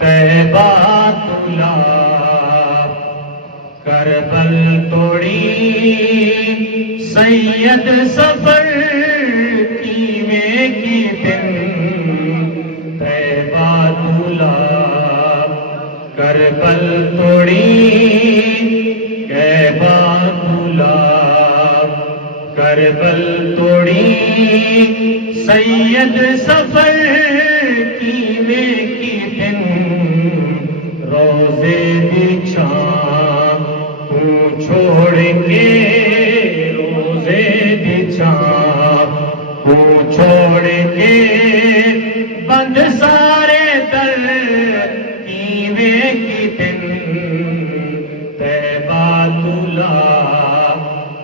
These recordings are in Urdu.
طیبہ طلا کربل توڑی سید سفر کیویں کی دن طیبہ طلا کربل توڑی طیبہ طلا کربل توڑی سید سفر کیویں کی دن روزے دی چھاں چھوڑ کے روزے دی چھاں چھوڑ کے بند سارے در کیویں کی دن طیبہ طلا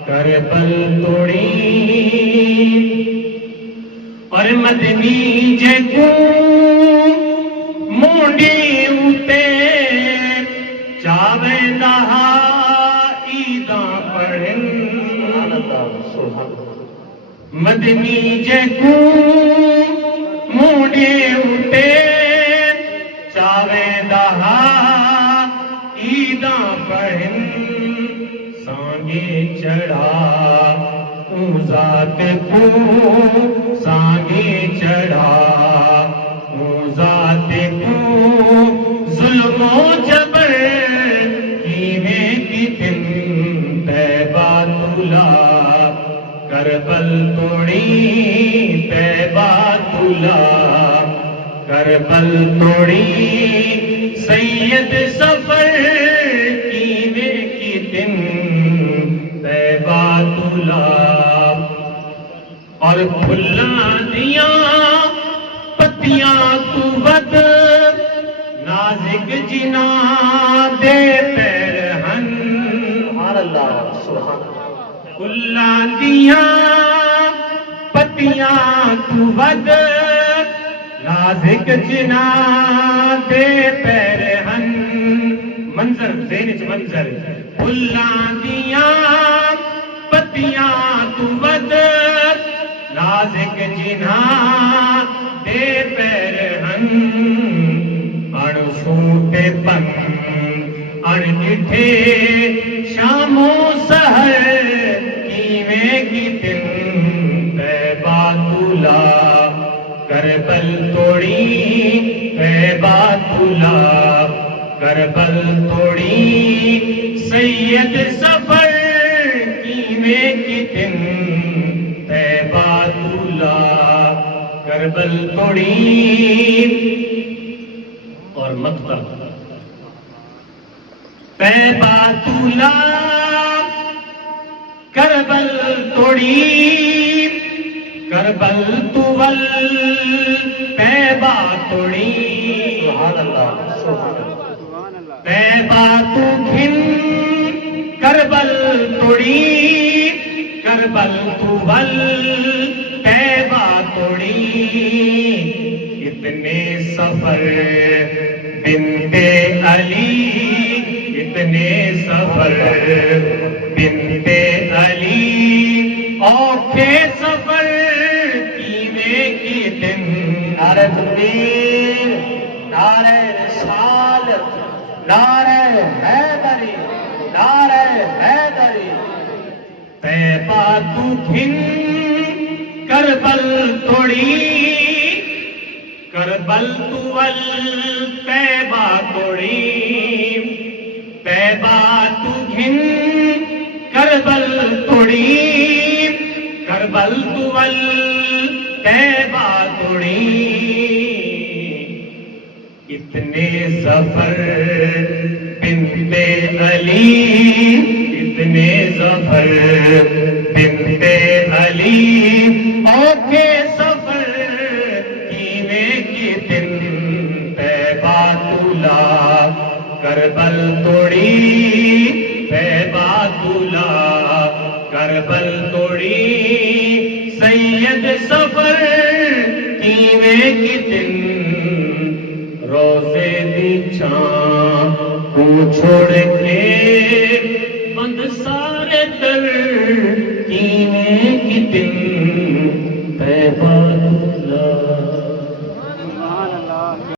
کربل توڑی اور مدنی جے کو مونڈی اتے چاویندہ عیداں پڑھن مدنی جے کو مونڈی اتے چاویندہ عیداں پڑھن سانگے چڑھا ذات کو سانگے چڑھا ذات کو ظلم و جبر کیویں کی دن طیبہ طلا کربل توڑی طیبہ طلا کربل توڑی سید سفر کیویں کی دن طیبہ طلا اور پھلاں دیاں پتیاں تو ود نازک جنا دے پیرہن پھلاں دیاں پتیاں تو ود نازک جنا دے پیرہن منظر ذہن چ منظر پھلاں دیاں پتیاں تو ود نازک جنا دے پیرہن اڑ سوتے پن اڑ ڈٹھے شام و سحر کیویں کی دن طیبہ طلا کربل توڑی طیبہ طلا کربل توڑی سید سفر کیویں کی دن طیبہ طلا کربل توڑی اور مقطع طیبہ طلا کربل توڑی کربل طول طیبہ توڑی طیبہ تو گھن کربل توڑی کربل طول طیبہ توڑی اتنے سفر بنت علی اتنے سفر بنت علی اوکھے سفر کیویں کی دن نعرہ تکبیر نعرہ رسالت نعرہ حیدری نعرہ حیدری طیبہ تو گھن کربل توڑی کربل طول طیبہ توڑی طیبہ تو گھن کربل توڑی کربل طول طیبہ توڑی اتنے ظفر بنت علی اتنے ظفر بنت علی اوکھے سفر کیویں کی دن طیبہ طلا کربل توڑی طیبہ طلا کربل توڑی سید سفر کیویں کی دن روزے دی چھاں کو چھوڑ کے بند سارے در کیویں کی دن